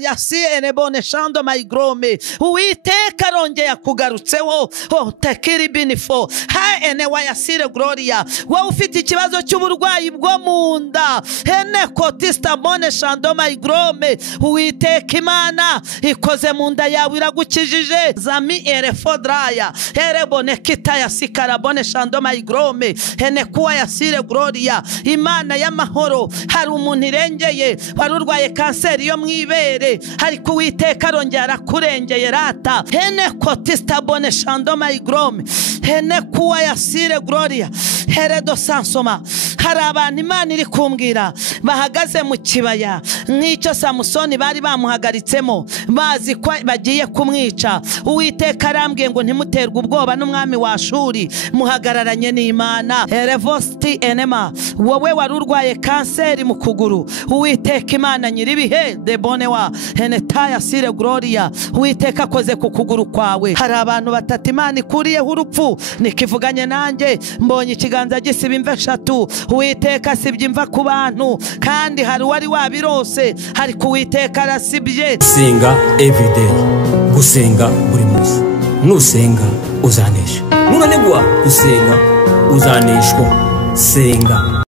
yasiene bone shando maigrome Uwiteka rongeye akugarutseho tekiri binifo ha ene wayasire gloria wa ufite ikibazo cy'uburwayi bwo munda ene kotista bone shando maigrome Uwiteka Imana ikoze munda yawe iragukijije zami erefodraya erebone kita yasikara bone shando maigrome ene kuwa yasire gloria Imana y'amahoro hari umuntu irengeye warurwaye kanseri yo mwibere ariko Uwiteka rongeye arakurengeye rata ene kotista bone shando maigrome ene kuwa yasire gloria heredo sansoma hari abantu Imana iri kumbwira bahagaze mu kibaya nk'icyo Samusoni bari bamuhagaritsemo bazi ko bagiye kumwica Uwiteka arambwiye ngo ntimuterwe ubwoba n'umwami wa Ashuri muhagararanye n'Imana erevosti enema wowe warurwaye kanseri mu kuguru Uwiteka Imana nyiribihe debone wa enetaya sire gloria Uwiteka akoze ku kuguru kwawe hari abantu batatu Imana ikuriyeho urupfu nikivuganye nanjye mbonye ikiganza gisiba imva 3 Uwiteka sibye imva ku bantu kandi hari wari wabirose hari ku Uwiteka arasibye senga everyday gusenga buri munsi nusenga uzanesha nunanegwa gusenga uzaneshwa senga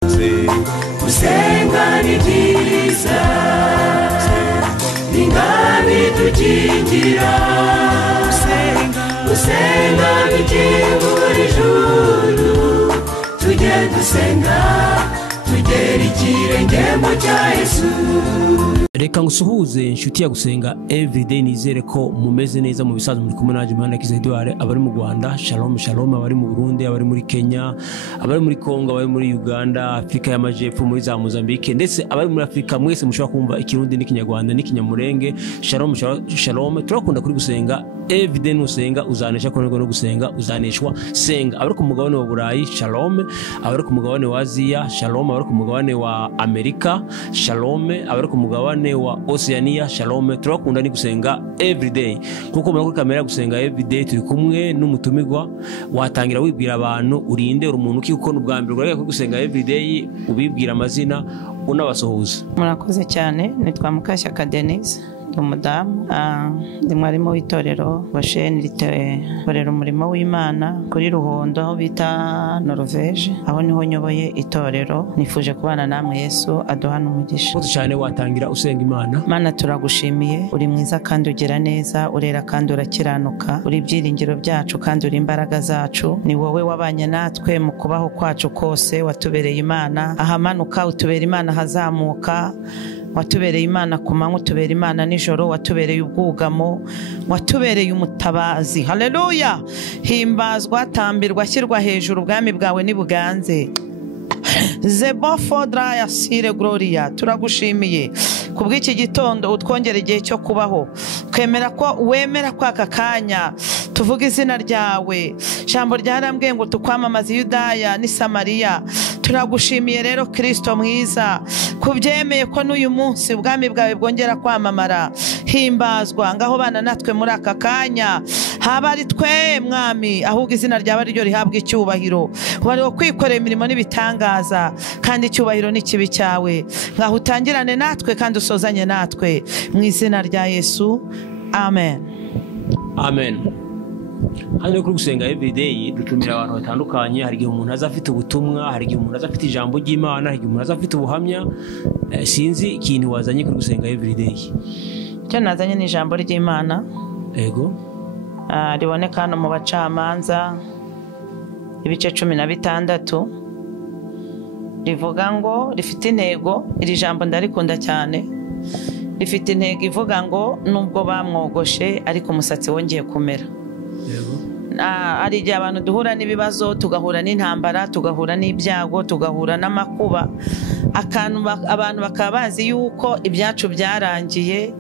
gusenga ni byiza ningabi tukingira gusenga bikingura ijuru tujye dusenga tugera ikirenge mu cya Yesu. Reka ngusuhuze inshuti ya gusenga everyday nizere ko mumeze neza mu bisazo muri kumwe naje Mana Kiza Edouard abari mu Rwanda shalom shalom abari mu Burundi abari muri Kenya abari muri Kongo abari muri Uganda Afrika y'Amajepfo muri za Mozambique ndetse abari muri Afrika mwese mushobora kumva ikirundi n'ikinyarwanda n'ikinyamurenge shalom shalom turakunda kuri gusenga everyday nusenga uzanesha ko no gusenga uzaneshwa senga abari ku mugabane wa Burayi shalom abari ku mugabane wa Aziya shalom abari ku mugabane wa Amerika shalom abari ku mugabane wa Oceania shalom turakunda ni gusenga everyday kuko muri kamera gusenga everyday turi kumwe n'umutumirwa watangira wibwira abantu urinde umuntu kiko n'ubwambere urage ko gusenga everyday ubibwira amazina unabasohuza. Murakoze cyane nitwa Mukashyaka Denise umudamu ndi mwarimu w'itorero Basheni ritorera umurimo w'Imana kuri Ruhondo aho bita Norvege aho niho nyoboye itorero nifuje kubana namwe Yesu aduhana umugisha. Uzi cyane watangira usenga Imana. Mana turagushimiye uri mwiza kandi ugira neza urera kandi urakiranuka uri byiringiro byacu kandi uri imbaraga zacu ni wowe wabanye natwe mu kubaho kwacu kose watubereye Imana ahamanuka utubera Imana hazamuka watubereye Imana ku manywa utubera Imana nijoro watubereye ubwugamo watubereye umutabazi haleluya himbazwa tambirwa shyirwa hejuru ubwami bwawe nibuganze Zebo fodra ya sire gloria turagushimiye kubw'iki gitondo utwongera igihe cyo kubaho kwemera ko wemera kwa kakanya tuvuga izina ryawe jambo ryarambwiye ngo tukwamamaza Yudaya ni Samariya turagushimiye rero Kristo mwiza kubyemeye ko n'uyu munsi ubwami bwawe bwongera kwamamara himbazwa ngaho bana natwe muri aka kanya haba ari twe mwami ahubwo izina ryawe ryo rihabwa icyubahiro wari wo kwikorera imirimo n'ibitangaza kandi icyubahiro ni kibi cyawe ngaho utangirane natwe kandi usozanye natwe mu izina rya Yesu amen amen. Hano kuri gusenga everyday dutumira abantu batandukanye hari igihe umuntu azafite ubutumwa hari igihe umuntu azafite ijambo ry'Imana hari igihe umuntu azafite ubuhamya sinzi ikintu wazanye kuri gusenga everyday. Cyo nazanye ni ijambo ry'Imana yego riboneka hano mu Bacamanza ibice 16 rivuga ngo rifite intego iri jambo ndarikunda cyane rifite intego ivuga ngo nubwo bamwogoshe ariko umusatsi wongeye kumera. Ari igihe abantu duhura n'ibibazo tugahura n'intambara tugahura n'ibyago tugahura n'amakuba abantu bakaba bazi yuko ibyacu byarangiye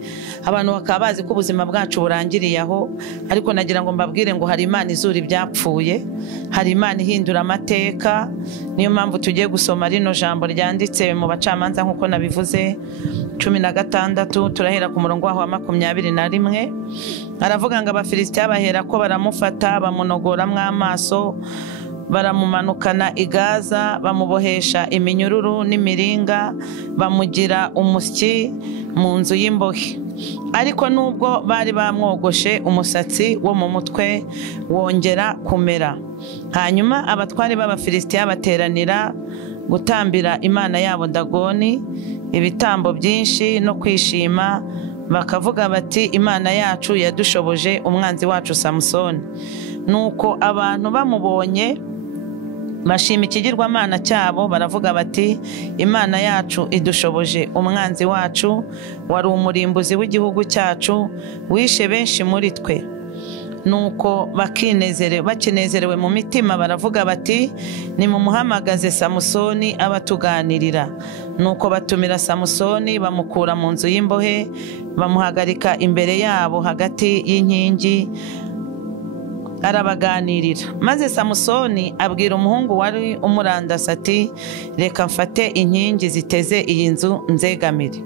abantu bakaba bazi ko ubuzima bwacu burangiriye aho ariko nagira ngo mbabwire ngo hari Imana izura ibyapfuye hari Imana ihindura amateka niyo mpamvu tugiye gusoma rino jambo ryanditse mu Bacamanza nkuko nabivuze 16 turahera ku murongo wa 21 aravuga ngo Abafilisitiya bahera ko baramufata bamunogoramwe amaso baramumanukana i Gaza bamubohesha iminyururu n'imiringa bamugira umusyi mu nzu y'imbohe ariko nubwo bari bamwogoshe umusatsi wo mu mutwe wongera kumera. Hanyuma abatware b'Abafilisitiya bateranira gutambira imana yabo Dagoni ibitambo byinshi no kwishima, bakavuga bati imana yacu yadushoboje umwanzi wacu Samusoni. Nuko abantu bamubonye bashima ikigirwamana cyabo, baravuga bati imana yacu idushoboje umwanzi wacu, wari umurimbuzi w'igihugu cyacu, wishe benshi muri twe. Nuko bakinezerewe mu mitima baravuga bati nimumuhamagaze Samusoni abatuganirira. Nuko batumira Samusoni, bamukura mu nzu y'imbohe, bamuhagarika imbere yabo hagati y'inkingi, arabaganirira. Maze Samusoni abwira umuhungu wari umurandase ati reka mfate inkingi ziteze iyi nzu nzegamire.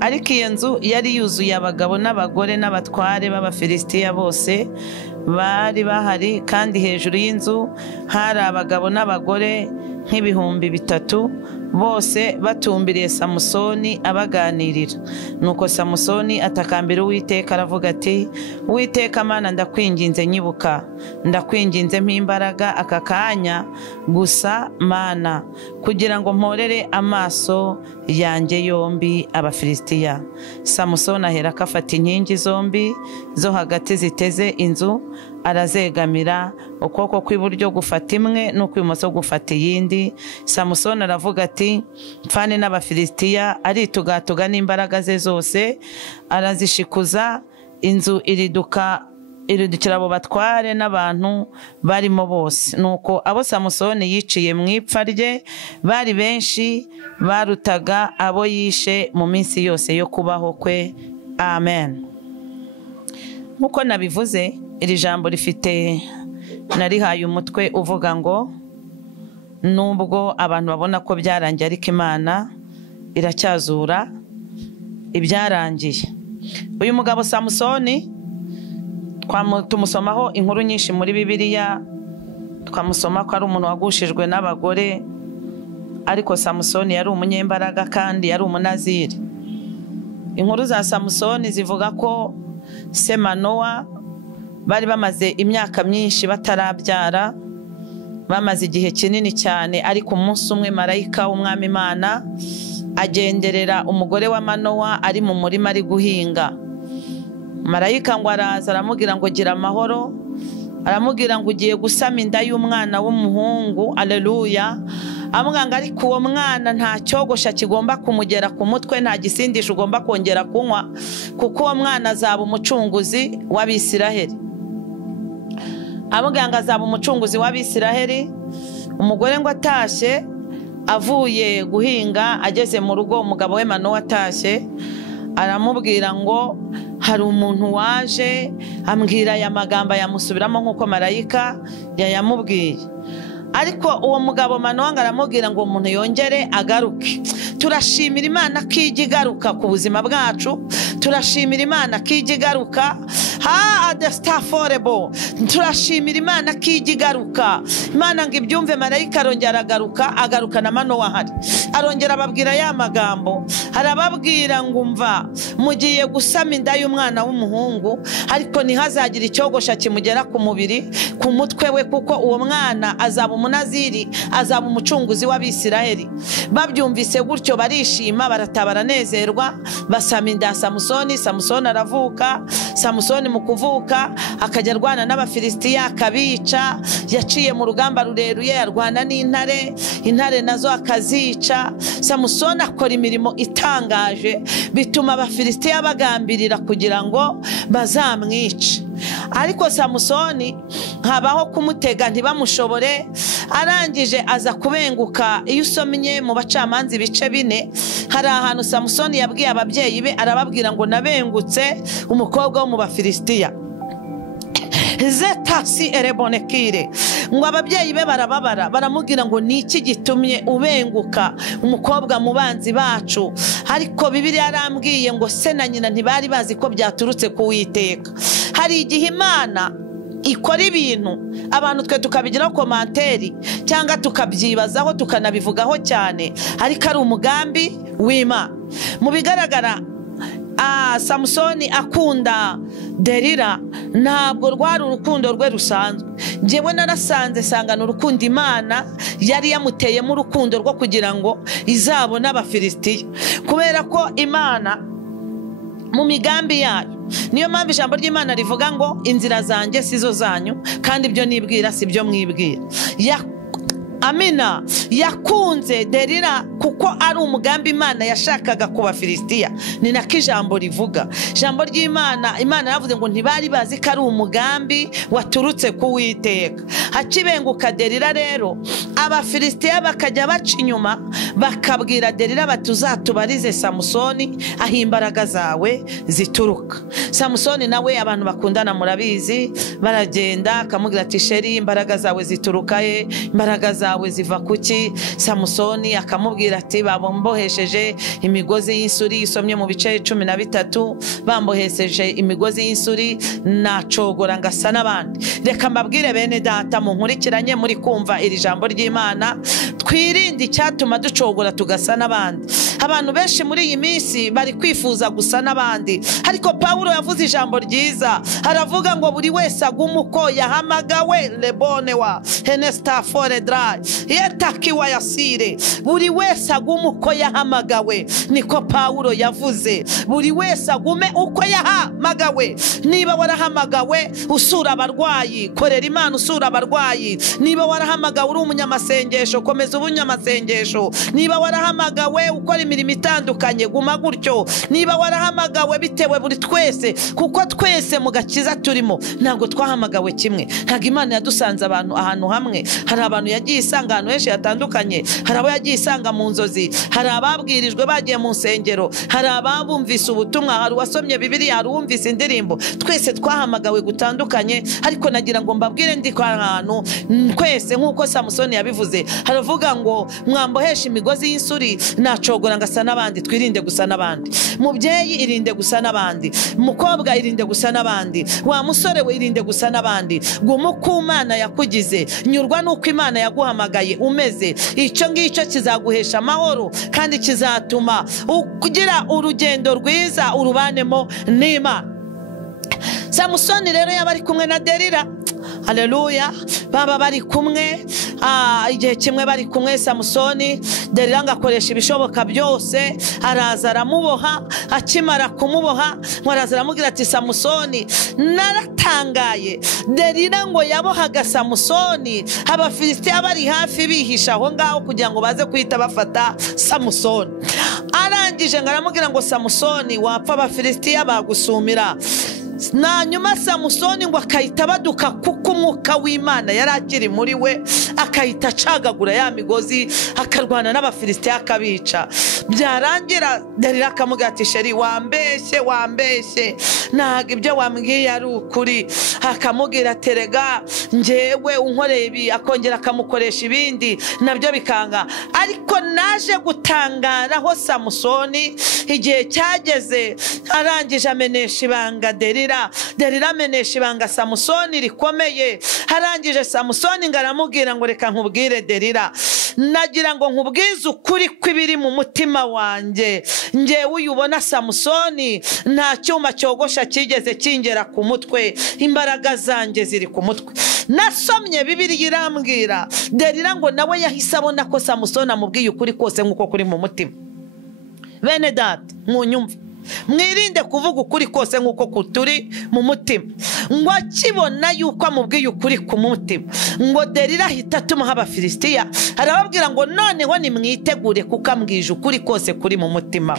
Ariko iyo nzu yari yuzuye abagabo n'abagore n'abatware b'Abafilisitiya bose bari bahari, kandi hejuru y'inzu hari abagabo n'abagore nk'ibihumbi 3 bose batumbiriye Samusoni abaganirira. Nuko Samusoni atakambira Uwiteka aravuga ati Uwiteka Mana, ndakwinginze nyibuka, ndakwinginze mpimbaraga aka kanya gusa Mana, kugira ngo mporere amaso yanjye yombi Abafilisitiya. Samusoni aherako afata inkingi zombi zo hagati ziteze inzu, arazegamira, ukuboko kw'iburyo gufata imwe n'ukw'ibumoso gufata iyindi. Samusoni aravuga ati mfane n'Abafilisitiya, aritugatuga n'imbaraga ze zose, arazishikuza, inzu iridukira abo batware n'abantu barimo bose. Nuko abo Samusoni yiciye mu ipfa rye bari benshi, barutaga abo yishe mu minsi yose yo kubaho kwe. Amen. Nkuko nabivuze, iri jambo narihaye umutwe uvuga ngo nubwo abantu babona ko byarangiye ariko Imana iracyazura ibyarangiye. Uyu mugabo Samusoni tumusomaho inkuru nyinshi muri Bibiliya, twamusoma ko ari umuntu wagushijwe n'abagore, ariko Samusoni yari umunyembaraga kandi yari umunaziri. Inkuru za Samusoni zivuga ko se Manowa bari bamaze imyaka myinshi batarabyara, bamaze igihe kinini cyane, ariko umunsi umwe marayika w'umwami Imana agenderera umugore wa Manowa ari mu murima ari guhinga. Marayika ngo araza aramubwira ngo gira amahoro, aramubwira ngo ugiye gusama inda y'umwana w'umuhungu. Aleluya. Amwanga ariko uwo mwana nta cyogosha kigomba kumugera ku mutwe, nta gisindisha ugomba kongera kunywa, kuko uwo mwana azaba umucunguzi w'Abisiraheli. Amubwira ngo azaba umucunguzi w'Abisiraheli. Umugore ngo atashye avuye guhinga, ageze mu rugo umugabo we Manowa atashye, aramubwira ngo hari umuntu waje ambwira aya magambo, yamusubiramo nk'uko marayika yayamubwiye. Ariko uwo mugabo Manowa aramubwira ngo umuntu yongere agaruke. Turashimira Imana ko ijya igaruka ku buzima bwacu, turashimira Imana ko ijya igaruka turashimira Imana ko ijya igaruka. Imana ngo ibyumve, marayika arongera agaruka na Manowa ahari, arongera ababwira ya magambo, arababwira ngo umva, mugiye gusama inda y'umwana w'umuhungu, ariko ntihazagire icyogosha kimugera ku mubiri, ku mutwe we, kuko uwo mwana azaba umunaziri, azaba umucunguzi w'Abisiraheli. Babyumvise gutyo barishima, barataha, baranezerwa, basama inda ya Samusoni. Samusoni aravuka. Samusoni mu kuvuka akajya arwana n'Abafilisitiya akabica. Yaciye mu rugamba rurerure, arwana n'intare, intare nazo akazica. Samusoni akora imirimo itangaje, bituma Abafilisitiya bagambirira kugira ngo bazamwice. Ariko Samusoni habaho kumutega ntibamushobore. Arangije aza kubenguka. Iyo usomye mu Bacamanza ibice 4, hari ahantu Samusoni yabwiye ababyeyi be, arababwira ngo nabengutse umukobwa wo mu Bafilisitiya. Zetasi erebonekire, ngo ababyeyi be barababara, baramubwira ngo niki gitumye ubenguka umukobwa mu banzi bacu. Ariko Bibiliya yarambwiye ngo se na nyina ntibari bazi ko byaturutse ku Uwiteka. Hari igihe Imana ikora ibintu abantu twe tukabigiraho komanteri cyangwa tukabyibazaho tukanabivugaho cyane, ariko ari umugambi w'Imana. Mu bigaragara Samusoni akunda Delila ntabwo rwari urukundo rwe rusanzwe. Njyewe narasanze sangana urukundo Imana yari yamuteyemo urukundo rwo kugira ngo izabone Abafilisitiya, kubera ko Imana mu migambi yayo, niyo mpamvu ijambo ry'Imana rivuga ngo inzira zanjye sizo zanyu kandi ibyo nibwira si byo mwibwira. Amina. Yakunze Delila kuko ari umugambi Imana yashakaga ku Bafilisitiya. Ni nako ijambo rivuga. Ijambo ry'Imana, Imana yavuze ngo ntibari bazi ko ari umugambi waturutse ku Uwiteka. Hakibenguka Delila rero, Abafilisitiya bakajya baca inyuma bakabwira Delila bati uzatubarize Samusoni aho imbaraga zawe zituruka. Samusoni nawe abantu bakundana murabizi, baragenda akamubwira ati sheri imbaraga zawe zituruka he, imbaraga zawe ziva kuki? Samusoni akamubwira ati bambohesheje imigozi y'insuri, isomye mu bice 13, bambohesheje imigozi y'insuri nacogora ngasa n'abandi. Reka mbabwire bene data munkurikiranye muri kumva iri jambo ry'Imana, twirinde icyatuma ducogora tugasa n'abandi. Abantu benshi muri iyi minsi bari kwifuza gusa n'abandi, ariko Pawulo yavuze ijambo ryiza, aravuga ngo buri wese aguma uko yahamagawe. Lebone wa henesta foredra yetakiwa yasire, buri wese aguma uko yahamagawe. Niko Pawulo yavuze, buri wese agume uko yahamagawe. Niba warahamagawe usura abarwayi, korera Imana usura abarwayi. Niba warahamagawe uri umunyamasengesho, komeza ubunyamasengesho. Niba warahamagawe ukora imirimo itandukanye, guma gutyo. Niba warahamagawe bitewe buri twese, kuko twese mu gakiza turimo ntabwo twahamagawe kimwe. Ntabwo Imana yadusanze abantu ahantu hamwe. Hari abantu yagiye isanga ahantu henshi hatandukanye, hari abo yagiye isanga mu nzozi, hari ababwirijwe bagiye mu nsengero, hari ababumvise ubutumwa, hari uwasomye Bibiliya, hari uwumvise indirimbo. Twese twahamagawe gutandukanye, ariko nagira ngo mbabwire ndi kwa ahantu twese nk'uko Samusoni yabivuze. Haravuga ngo mwambohesha imigozi y'insuri nacogora ngasa n'abandi. Twirinde gusa n'abandi. Mubyeyi irinde gusa n'abandi, mukobwa irinde gusa n'abandi, wa musore we irinde gusa n'abandi. Guma uko Imana yakugize, nyurwa n'uko Imana yaguhamagaye umeze. Icyo ngicyo kizaguhesha amahoro kandi kizatuma ugira urugendo rwiza urubanemo n'Imana. Samusoni rero yaba ari kumwe na Delila. Haleluya. Baba bari kumwe, igihe kimwe bari kumwe Samusoni, Delila ngakoresha ibishoboka byose, araza aramuboha. Akimara kumuboha ngo araza aramubwira ati Samusoni, naratangaye. Delila ngo yabohaga Samusoni, Abafilisitiya bari hafi bihisha aho ngaho kugira ngo baze kuhita bafata Samusoni. Arangije ngo aramubwira ngo Samusoni wapfa Abafilisitiya bagusumira. Na nyuma Samusoni ngo akahita baduka kuko umwuka w'Imana yari akiri muri we, akahita acagagura ya migozi akarwana n'Abafilisitiya akabica. Byarangira Delila akamubwira ati sheri wambeshye ntabwo ibyo wambwiye ari ukuri. Akamubwira ati rega njyewe unkoreye ibi, akongera akamukoresha ibindi nabyo bikanga. Ariko naje gutangaraho Samusoni igihe cyageze, arangije amenesha ibanga Delila amenesha ibanga Samusoni rikomeye. Arangije Samusoni ngo aramubwira ngo reka nkubwire Delila, nagira ngo nkubwize ukuri kw'ibiri mu mutima wanjye. Njyewe uyubona Samusoni nta cyuma cyogosha kigeze kingera ku mutwe, imbaraga zanjye ziri ku mutwe. Nasomye Bibiliya irambwira Delila ngo nawe yahise abona ko Samusoni amubwiye ukuri kose nk'uko kuri mu mutima. Bene data munyumve, mwirinde kuvuga ukuri kose nk'uko kuturi mu mutima. Ngo akibona yuko amubwiye ukuri ku mutima, ngo Delila ahita atuma Abafilisitiya, arababwira ngo noneho nimwitegure kuko ambwije ukuri kose kuri mu mutima.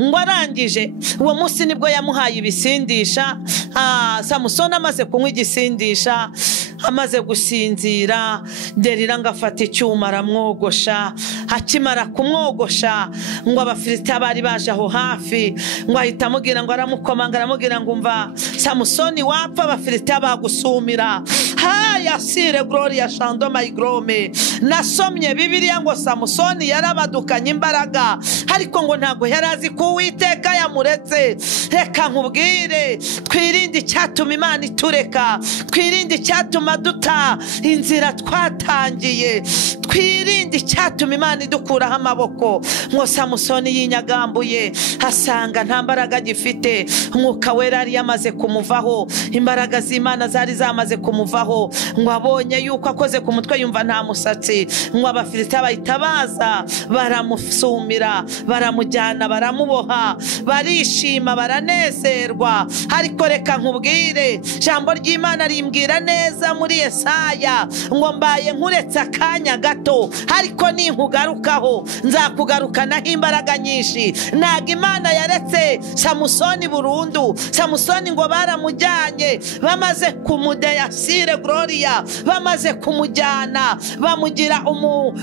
Ngo arangije uwo munsi nibwo yamuhaye ibisindisha. Samusoni amaze kunywa igisindisha, amaze gusinzira, Delila ngo afata icyuma aramwogosha. Akimara kumwogosha ngo Abafilisitiya bari baje aho hafi, ngo ahita amubwira ngo aramukomanga, aramubwira ngo umva Samusoni wapfa Abafilisitiya bagusumira. yasire gloria shando mayigrome. Nasomye Bibiliya ngo Samusoni yarabadukanye imbaraga, ariko ngo ntabwo yari azi ko Uwiteka yamuretse. Reka nkubwire, twirinde icyatuma Imana itureka, twirinde icyatuma duta inzira twatangiye, twirinde icyatuma Imana idukuraho amaboko. Ngo Samusoni yinyagambuye asanga nta mbaraga gifite, Umwuka Wera yari yamaze kumuvaho, imbaraga z'Imana zari zamaze kumuvaho. Ngo abonye yuko akoze ku mutwe yumva nta musatsi, ngo Abafilisitiya bahita baza baramusumira, baramujyana, baramuboha, barishima, baranezerwa. Ariko reka nkubwire, ijambo ry'Imana rimbwira neza muri Yesaya ngo mbaye nkuretse akanya gato, ariko ninkugarukaho nzakugarukanaho imbaraga nyinshi. Ntabwo Imana yaretse Samusoni burundu. Samusoni ngo baramujyanye, bamaze kumudeyasire gloria, bamaze kumujyana bamugira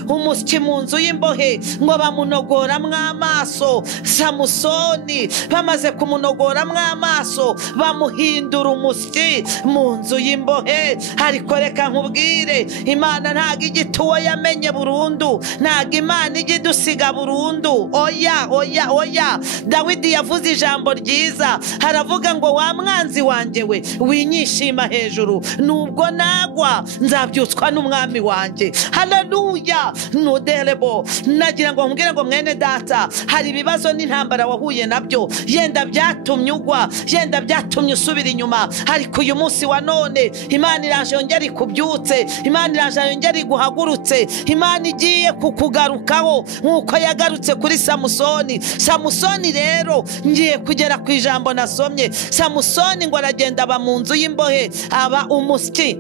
umusyi mu nzu y'imbohe, ngo bamunogoramwo amaso. Samusoni bamaze kumunogoramwo amaso, bamuhindura umusyi mu nzu y'imbohe. Ariko reka nkubwire, Imana ntabwo igituwo yamenye burundu, ntabwo Imana ijya idusiga burundu. Oya oya oya, Dawidi yavuze ijambo ryiza, haravuga ngo wa mwanzi wanjye we winyishima hejuru, nubwo nagwa nzabyutswa n'umwami wanjye. Haleluya. Nuderebo, nagira ngo nkubwire ngo mwene data, hari ibibazo n'intambara wahuye nabyo, yenda byatumye ugwa, yenda byatumye usubira inyuma, ariko uyu munsi wa none Imana iraje yongera ikubyutse, Imana iraje yongera iguhagurutse, Imana igiye kukugarukaho nk'uko yagarutse kuri Samusoni. Samusoni rero, ngiye kugera ku ijambo nasomye. Samusoni ngo aragenda aba mu nzu y'imbohe, aba umusyi.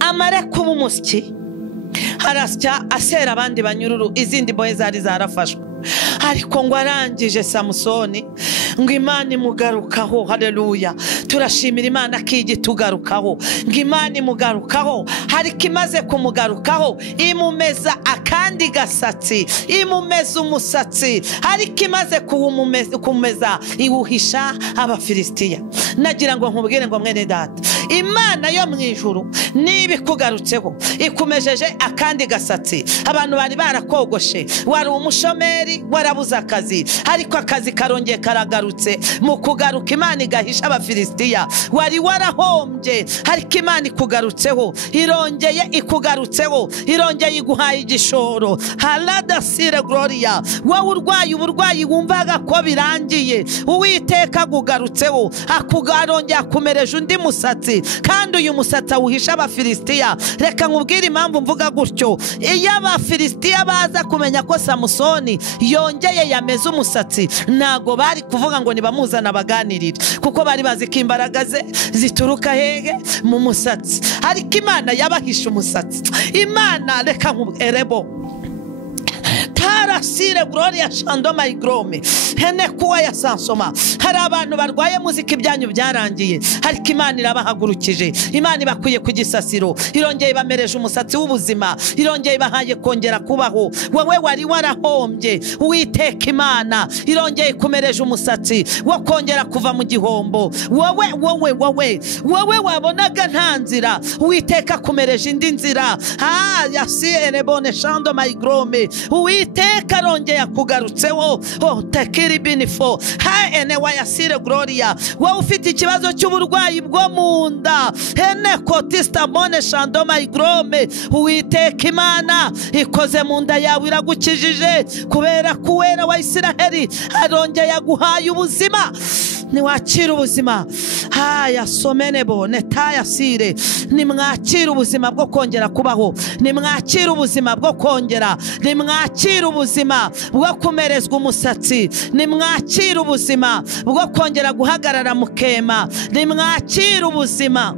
Amare kuba umusyi, harasya asera abandi banyururu, izindi mbohe zari zarafashwe. Ariko ngo arangije Samusoni, ngo Imana imugarukaho. Haleluya. Turashimira Imana ko ijya itugarukaho, ngo Imana imugarukaho. Ariko imaze kumugarukaho, imumeza akandi gasatsi, imumeza umusatsi. Ariko imaze kumeza, iwuhisha Abafilisitiya. Nagira ngo nkubwire ngo mwene data, Imana yo mu ijuru niba ikugarutseho, ikumejeje akandi gasatsi. Abantu bari barakogoshe, wari umushomeri, warabuze akazi, ariko akazi karongeye karagarutse. Mu kugaruka Imana igahisha Abafilisitiya. Wari warahombye, ariko Imana ikugarutseho, irongeye ikugarutseho, irongeye iguhaye igishoro. Haladasire gloria. Wowe urwaye uburwayi wumvaga ko birangiye, Uwiteka agugarutseho, akugarongeye akumereje undi musatsi, kandi uyu musatsi awuhisha Abafilisitiya. Reka nkubwire impamvu mvuga gutyo. Iyo Abafilisitiya baza kumenya ko Samusoni yongeye yameze umusatsi, ntago bari kuvuga ngo nibamuzana baganirire, kuko bari bazi ko imbaraga ze zituruka hehe? Mu musatsi. Ariko Imana yabahisha umusatsi. Imana, reka nkubwirebo, tarasire gloria shando mayigrome, hene kuwa ya sansoma. Hari abantu barwaye muzika ibyanyu byarangiye, ariko Imana irabahagurukije. Imana ibakuye ku gisasiro, irongeye bamereje umusatsi w'ubuzima, irongeye bahaye kongera kubaho. Wowe wari warahombye, Uwiteka Imana irongeye kumereje umusatsi wo kongera kuva mu gihombo. Wowe wabonaga nta nzira, Uwiteka kumereje indi nzira. Yasire bone shando mayigrome, Uwiteka arongeye akugarutseho. Tekiri binifo, ene wayasire gloria. Wowe ufite ikibazo cy'uburwayi bwo mu nda, ene kotista bone shando mayigrome, Uwiteka Imana ikoze mu nda yawe, iragukijije, kubera ko Uwera wa Isiraheli arongeye aguhaye ubuzima. Niwakira ubuzima. Yasomenebo netayasire, nimwakira ubuzima bwo kongera kubaho, nimwakira ubuzima bwo kongera, nimwakira ubuzima bwo kumerezwa umusatsi, nimwakira ubuzima bwo kongera guhagarara mukema, nimwakira ubuzima.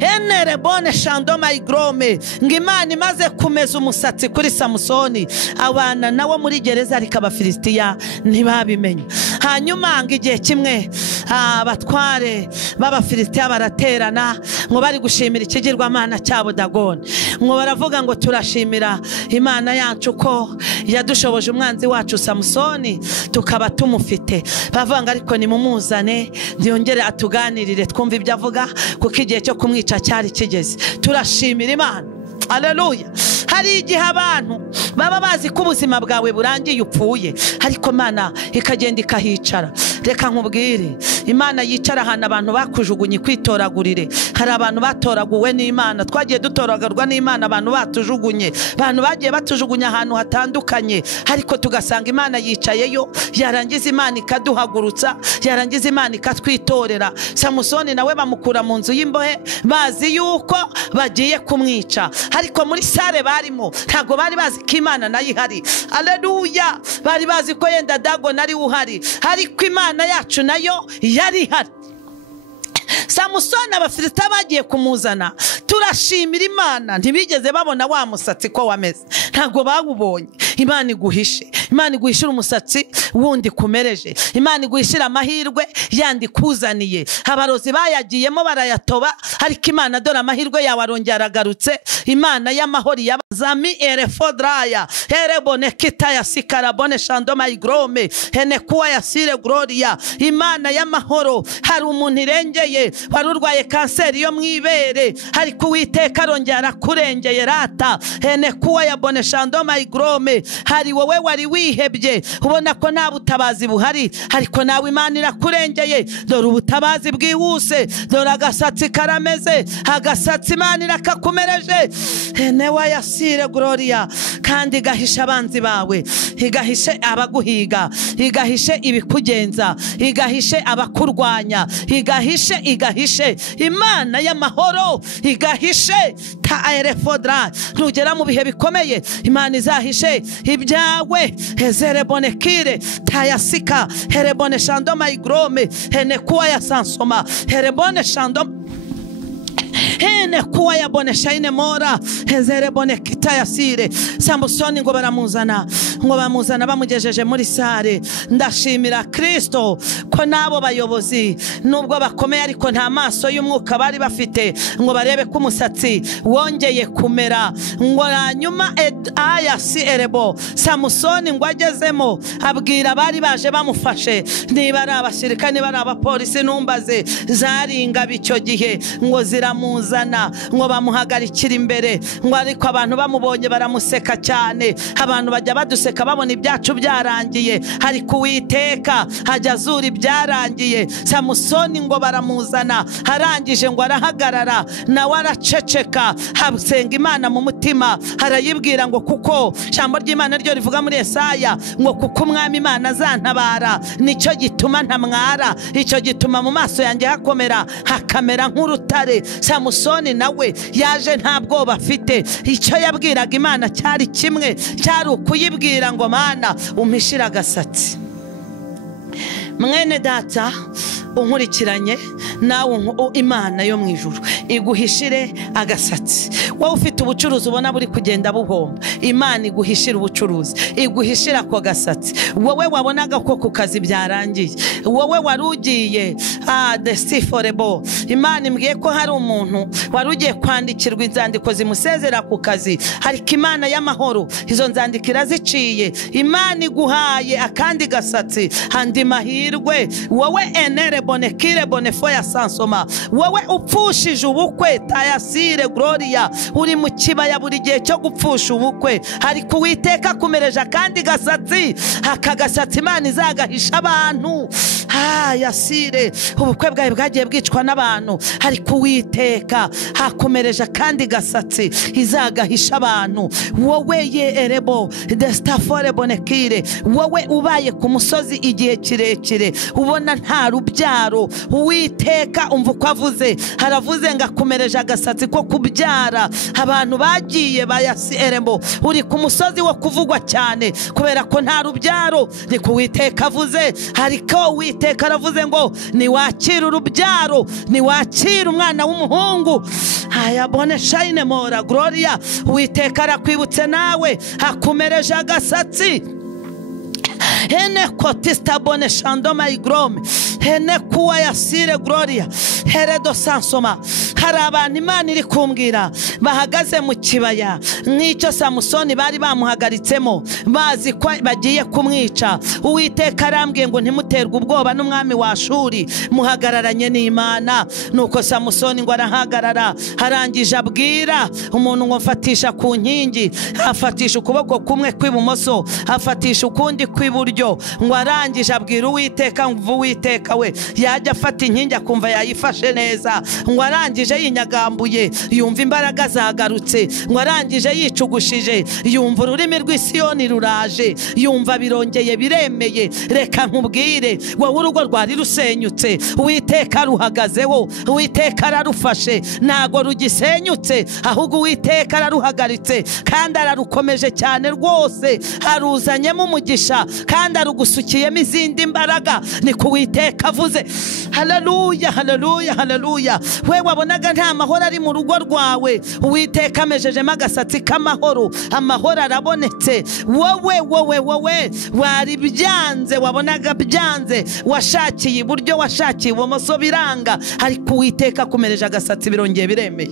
Enere bone shando mayigrome, ngo Imana imaze kumeza umusatsi kuri Samusoni, abana nawo muri gereza, ariko Abafilisitiya ntibabimenya. Hanyuma ngo igihe kimwe abatware b'Abafilisitiya baraterana, ngo bari gushimira ikigirwamana cyabo Dagoni. Ngo baravuga ngo turashimira Imana yacu ko yadushoboje umwanzi wacu Samusoni tukaba tumufite. Bavanga ariko nimumuzane byongere atuganirire twumva ibyo avuga, kuko igihe cyo kumwica cyari kigeze. Turashimira Imana. Haleluya. Hari igihe abantu baba bazi ko ubuzima bwawe burangiye upfuye, ariko Imana ikagenda ikahicara. Reka nkubwire, Imana yicara ahantu abantu bakujugunye kwitoragurire. Hari abantu batoraguwe n'Imana, twagiye dutoragurwa n'Imana, abantu batujugunye, abantu bagiye batujugunya ahantu hatandukanye, ariko tugasanga Imana yicayeyo, yarangiza Imana ikaduhagurutsa, yarangiza Imana ikatwitorera. Samusoni nawe bamukura mu nzu y'imbohe bazi yuko bagiye kumwica, ariko muri sare barimo ntago bari bazi ko Imana nayo ihari. Haleluya. Bari bazi ko yenda Dagoni ari uhari, ariko Imana yacu nayo yari ihari. Samusoni Abafilisita bagiye kumuzana, turashimira Imana, ntibigeze babona wa musatsi ko wameze, ntago bawubonye. Imana iguhishe, Imana iguhishira umusatsi wundi kumereje, Imana iguhishira amahirwe yandi kuzaniye. Abarozi bayagiyemo barayatoba, ariko Imana dore amahirwe yawe arongera aragarutse. Imana y'amahoro yabazami erefodraya erebone kitaya sikarabone shandoma igrome henekuwa yasire gloria. Imana y'amahoro, hari umuntu irengeye wari urwaye kanseri yo mwibere, ariko Uwiteka arongera arakurengeye rata. Henekuwa yabone shandoma igrome. Hari wowe wari wihebye ubona ko nta butabazi buhari, ariko nawe Imana irakurengeye. Dore ubutabazi bwihuse, dore agasatsi karameze, agasatsi Imana irakakumereje. Newa yasire gloria. Kandi igahisha abanzi bawe, igahishe abaguhiga, igahishe ibikugenza, igahishe abakurwanya, igahishe Imana y'amahoro, igahishe ta erefodra. Nugera mu bihe bikomeye, Imana izahishe ibyawe. Hezerebonekire tayasika herebone shandoma igrome henekuwa ya sansoma herebone shandoma hene kuwa yabone shaine mora hezerebone kitayasire. Samusoni ngo bamuzana bamugejeje muri sare. Ndashimira Kristo ko nabo bayobozi nubwo bakomeye, ariko nta maso y'umwuka bari bafite ngo barebe ko umusatsi wongeye kumera. Ngo hanyuma ayasi erebo Samusoni ngo agezemo abwira bari baje bamufashe, niba ari abasirikani, niba ari abapolisi, numbaze zaringa bicyo gihe ngo ziramuzana, ngo bamuhagarikira imbere. Ngo ariko abantu bamubonye baramuseka cyane. Abantu bajya baduseka babona ibyacu byarangiye, ariko Uwiteka hajya azura ibyarangiye. Samusoni ngo baramuzana, arangije ngo arahagarara, nawe araceceka, hasenga Imana mu mutima. Arayibwira ngo kuko ijambo ry'Imana ryo rivuga muri Yesaya ngo kuko Umwami Imana azantabara, nicyo gituma ntamwara, icyo gituma mu maso yanjye hakomera hakamera nk'urutare. Samusoni nawe yaje nta bwoba afite. Icyo yabwiraga Imana cyari kimwe, cyari ukuyibwira ngo Mana umpishira agasatsi. Mwene data unkurikiranye, nawe Imana yo mu ijuru iguhishire agasatsi. Wowe ufite ubucuruzi ubona buri kugenda buhomba, Imana iguhishira ubucuruzi, iguhishira ako gasatsi. Wowe wabonaga ko ku kazi byarangiye, wowe warugiye desiforebo, Imana imbwiye ko hari umuntu warugiye kwandikirwa inzandiko zimusezera ku kazi, ariko Imana y'amahoro izo nzandikira ziciye. Imana iguhaye akandi gasatsi, andi mahirwe. Wowe enere bonekire bonefo ya sansoma, wowe upfushije ubukwe tayasire gloria, uri mu kibaya buri gihe cyo gupfusha ubukwe, ariko Uwiteka kumereje akandi gasatsi. Aka gasatsi Imana izagahisha abantu. Yasire ubukwe bwawe bwagiye bwicwa n'abantu, ariko Uwiteka hakomereje akandi gasatsi izagahisha abantu. Wowe ye erebo destafore bonekire, wowe ubaye ku musozi igihe kirekire ubona nta rubyaro, Uwiteka umva uko avuze, haravuze ngo akumereje agasatsi ko kubyara. Abantu bagiye bayasi erebo, uri ku musozi wo kuvugwa cyane kubera ko nta rubyaro, niko Uwiteka avuze. Ariko Uwiteka aravuze ngo niwakira urubyaro, niwakira umwana w'umuhungu. Ayabone shaine mora gloria. Uwiteka arakwibutse nawe akumereje agasatsi. Hene kotista bone shandoma igrome, hene kuwa yasire gloria, heredo sansoma. Hari abantu Imana iri kumbwira bahagaze mu kibaya nk'icyo Samusoni bari bamuhagaritsemo bazi ko bagiye kumwica. Uwiteka arambwiye ngo ntimuterwe ubwoba n'umwami wa Ashuri, muhagararanye n'Imana. Nuko Samusoni ngo arahagarara, arangije abwira umuntu ngo mfatisha ku nkingi, afatisha ukuboko kumwe kw'ibumoso, afatisha ukundi kw'iburyo. Ngo arangije abwira Uwiteka ngo Uwiteka we yajya afata inkingi akumva yayifashe neza. Ngo arangije yinyagambuye yumva imbaraga zagarutse. Ngo arangije yicugushije yumva ururimi rw'Isiyoni ruraje, yumva birongeye biremeye. Reka nkubwire wowe urugo rwari rusenyutse, Uwiteka ruhagazeho, Uwiteka ararufashe, ntago rugisenyutse, ahubwo Uwiteka araruhagaritse kandi ararukomeje cyane rwose. Aruzanyemo umugisha kandi arugusukiyemo izindi mbaraga. Ni ku Uwiteka avuze. Haleluya, haleluya, haleluya. We wabonaga nta mahoro ari mu rugo rwawe, Uwiteka amejejemo agasatsi k'amahoro. Amahoro arabonetse. Wowe wari byanze, wabonaga byanze, washakiye iburyo, washakiye ibumoso biranga, ariko Uwiteka akumereje agasatsi birongeye biremeye.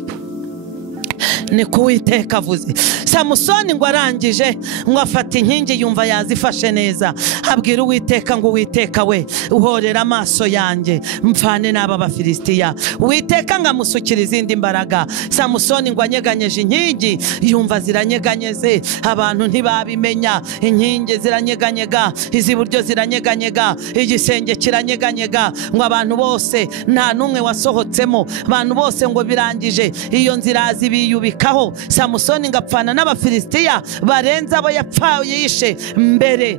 Ni ku Uwiteka avuze. Samusoni ngo arangije ngo afata inkingi yumva yazifashe neza, abwira Uwiteka ngo Uwiteka we uhorera amaso yanjye mfane n'aba Bafilisitiya. Uwiteka ngo amusukira izindi mbaraga. Samusoni ngo anyeganyeje inkingi yumva ziranyeganyeze, abantu ntibabimenya. Inkingi ziranyeganyega, iz'iburyo ziranyeganyega, igisenge kiranyeganyega. Ngo abantu bose nta numwe wasohotsemo, abantu bose ngo birangije iyo nzira zibiyubikaho. Samusoni ngo apfana n'Abafilisitiya barenze abo yapfaye yishe mbere.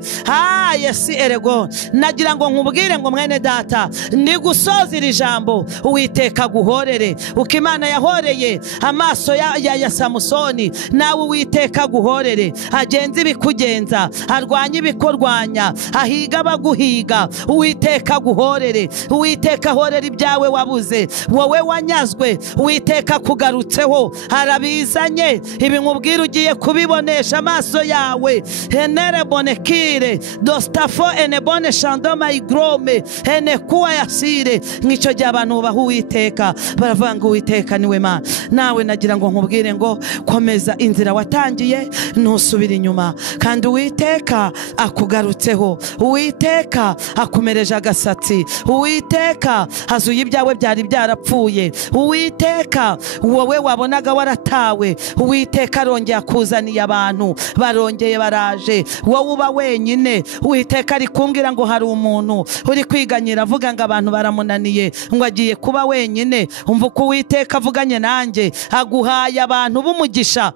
Yesi erego, nagira ngo nkubwire ngo mwene data, ni gusoza iri jambo Uwiteka guhorere. Uko Imana yahoreye amaso ya Samusoni, nawe Uwiteka guhorere. Agenza ibikugenza, arwanya ibikurwanya, ahiga abaguhiga. Uwiteka guhorere. Uwiteka ahorere ibyawe wabuze, wowe wanyazwe. Uwiteka kugarutseho, arabizanye. Ibi nkubwira ugiye kubibonesha amaso yawe. Enere bonekire dostafo enebone shandoma igrome enekuwa yasire. Nk'icyo gihe abantu bubaha Uwiteka, baravuga ngo Uwiteka niwe Mana. Nawe nagira ngo nkubwire ngo komeza inzira watangiye, ntusubire inyuma, kandi Uwiteka akugarutseho. Uwiteka akumereje agasatsi. Uwiteka azuye ibyawe byari byarapfuye. Uwiteka wowe wabonaga waratawe, Uwiteka arongeye akuzaniye abantu, barongeye baraje. Wowe uba wenyine, Uwiteka ari kumbwira ngo hari umuntu uri kwiganyira avuga ngo abantu baramunaniye, ngo agiye kuba wenyine. Umva uko Uwiteka avuganye nanjye, aguhaye abantu b'umugisha,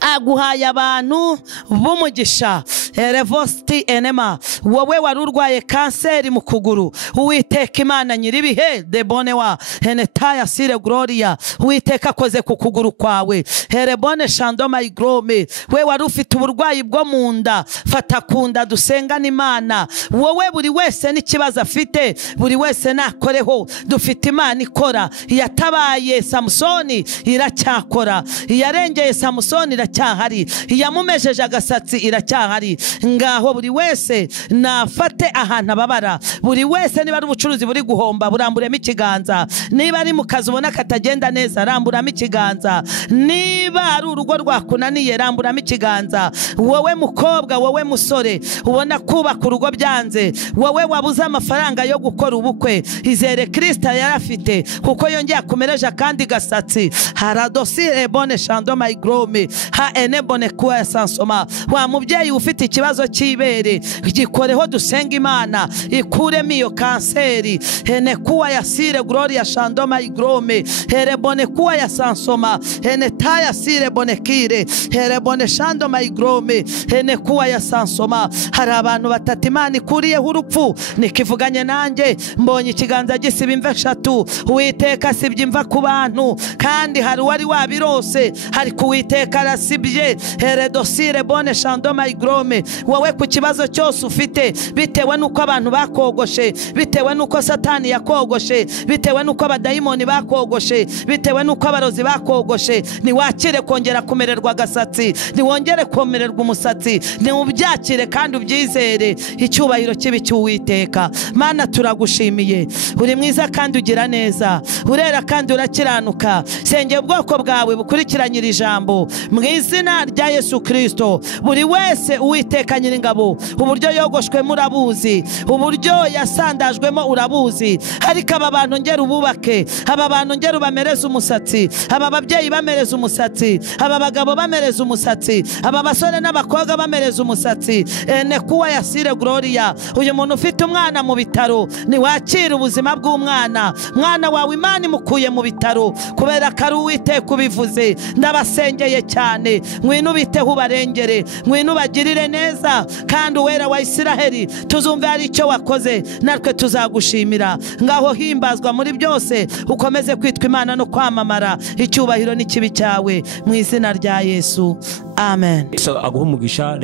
aguhaye abantu b'umugisha. Erevosti enema, wowe wari urwaye kanseri mu kuguru, Uwiteka Imana nyiribihe debonewa enetaya sire gloria, Uwiteka akoze ku kuguru kwawe. Erebone shandoma igrome, we wari ufite uburwayi bwo mu nda, fata kunda dusengane Imana. Wowe buri wese n'ikibazo afite, buri wese nakoreho. Dufite Imana ikora. Yatabaye Samusoni iracyakora, yarengeye Samusoni iracyahari, yamumejeje agasatsi iracyahari. Ngaho buri wese nafate ahantu ababara. Buri wese niba ari ubucuruzi buri guhomba, buramburemo ikiganza. Niba ari mu kazi ubona katagenda neza, ramburamo ikiganza. Niba ari urugo rwakunaniye, ramburamo ikiganza. Wowe mukobwa, wowe musore ubona kubaka urugo byanze, wowe wabuze amafaranga yo gukora ubukwe, izere Kristo yarafite, kuko yongeye akumereje kandi gasatsi. Haradosire bone shandoma igrome ha enebone kuwa sansoma. Wa mubyeyi ufite ikibazo cy'ibere, gikoreho dusenga Imana ikuremo iyo kanseri. Ene kuwa yasire gloria shandoma igrome erebone kuwa ya sansoma ene taya sire bonekire erebone shandoma igrome ene kuwa ya sansoma. Hari abantu batatu Imana ikuriyeho urupfu. Nikivuganye nanjye mbonye ikiganza gisiba imva 3. Uwiteka asibye imva ku bantu, kandi hari wari wabirose, hari ku Uwiteka arasibye. Eredosire bone shandoma igrome wowe ku kibazo cyose ufite bitewe n'uko abantu bakogoshe, bitewe n'uko satani yakogoshe, bitewe n'uko abadayimoni bakogoshe, bitewe n'uko abarozi bakogoshe, niwakire kongera kumererwa agasatsi, niwongere komererwa umusatsi, niubyakire kandi ubyizere. Icyubahiro kibi cy'Uwiteka. Mana turagushimiye, uri mwiza kandi ugira neza, urera kandi urakiranuka. Sengera ubwoko bwawe bukurikiranyira ijambo mu izina rya Yesu Kristo. Buri wese Uwiteka Nyiringabo, uburyo yogoshwe murabuzi, uburyo yasandajwemo urabuzi, ariko aba bantu ngera ububake, aba bantu ngera ubamereza umusatsi, aba babyeyi bamereza umusatsi, aba bagabo bamereza umusatsi, aba basore n'abakobwa bamereza umusatsi. Nekuwa Yasire Gloria, uyu muntu ufite umwana mu bitaro, niwakire ubuzima bw'umwana. Mwana wawe Imana imukuye mu bitaro kubera ko ari Uwiteka ubivuze. Ndabasengeye cyane, ngwino ubiteho ubarengere, ngwino ubagirire neza, kandi Uwera wa Isiraheli tuzumve hari icyo wakoze, natwe tuzagushimira. Ngaho himbazwa muri byose, ukomeze kwitwa Imana no kwamamara. Icyubahiro n'ikibi cyawe mu izina rya Yesu, amen. Aguha umugisha.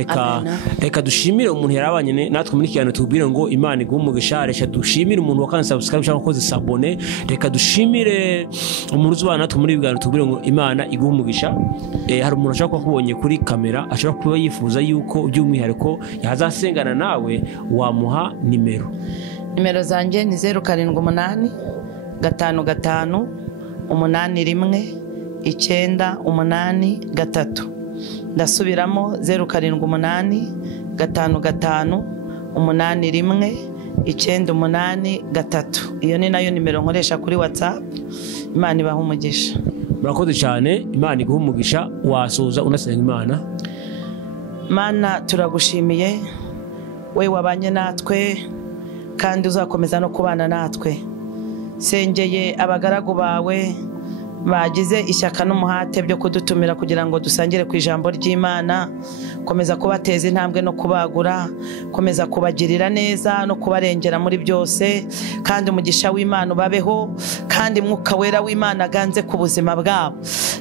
Reka dushimire umuntu yarabanye natwe muri kiganiro, tubwire ngo Imana iguha umugisha. Reka dushimire umuntu wakanze subscribe cyangwa ukoze sabone. Reka dushimire umuntu uzubana natwe muri biganiro, tubwire ngo Imana iguha umugisha. Hari umuntu ashaka kubonye kuri kamera, ashaka kuba yifuza yuko by'umwihariko yazasengana nawe, wamuha nimero zanjye ni 078 55 81 983. Ndasubiramo 078 55 81 983. Iyo ni nayo nimero nkoresha kuri WhatsApp. Imana ibaha umugisha. Murakoze cyane, Imana iguha umugisha. Wasoza unasenga Imana. Mana turagushimiye, we wabanye natwe kandi uzakomeza no kubana natwe. Sengeye abagaragu bawe bagize ishyaka n'umuhate byo kudutumira kugira ngo dusangire ku ijambo ry'Imana. Komeza kubateza intambwe no kubagura, komeza kubagirira neza no kubarengera muri byose, kandi umugisha w'Imana ubabeho, kandi Mwuka Wera w'Imana aganze ku buzima bwabo.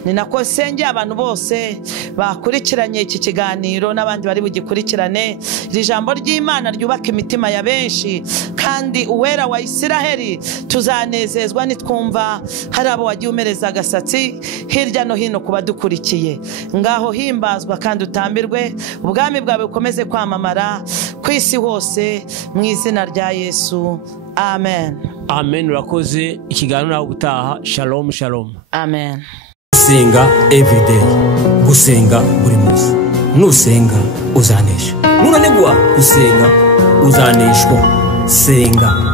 Ni nako sengeye abantu bose bakurikiranye iki kiganiro n'abandi bari bugikurikirane, iri jambo ry'Imana ryubaka imitima ya benshi, kandi Uwera wa Isiraheli tuzanezezwa nitwumva hari abo wagiye umereza agasatsi hirya no hino kuba dukurikiye. Ngaho himbazwa kandi utambirwe, ubwami bwawe bukomeze kwamamara ku isi hose mu izina rya Yesu, amen. Amen. Urakoze. Ikiganiro nawe ubutaha. Shalom shalom. Amen. Gusenga everyday, gusenga buri munsi. Nusenga uzanesha, nunanigwa gusenga uzaneshwa. Senga.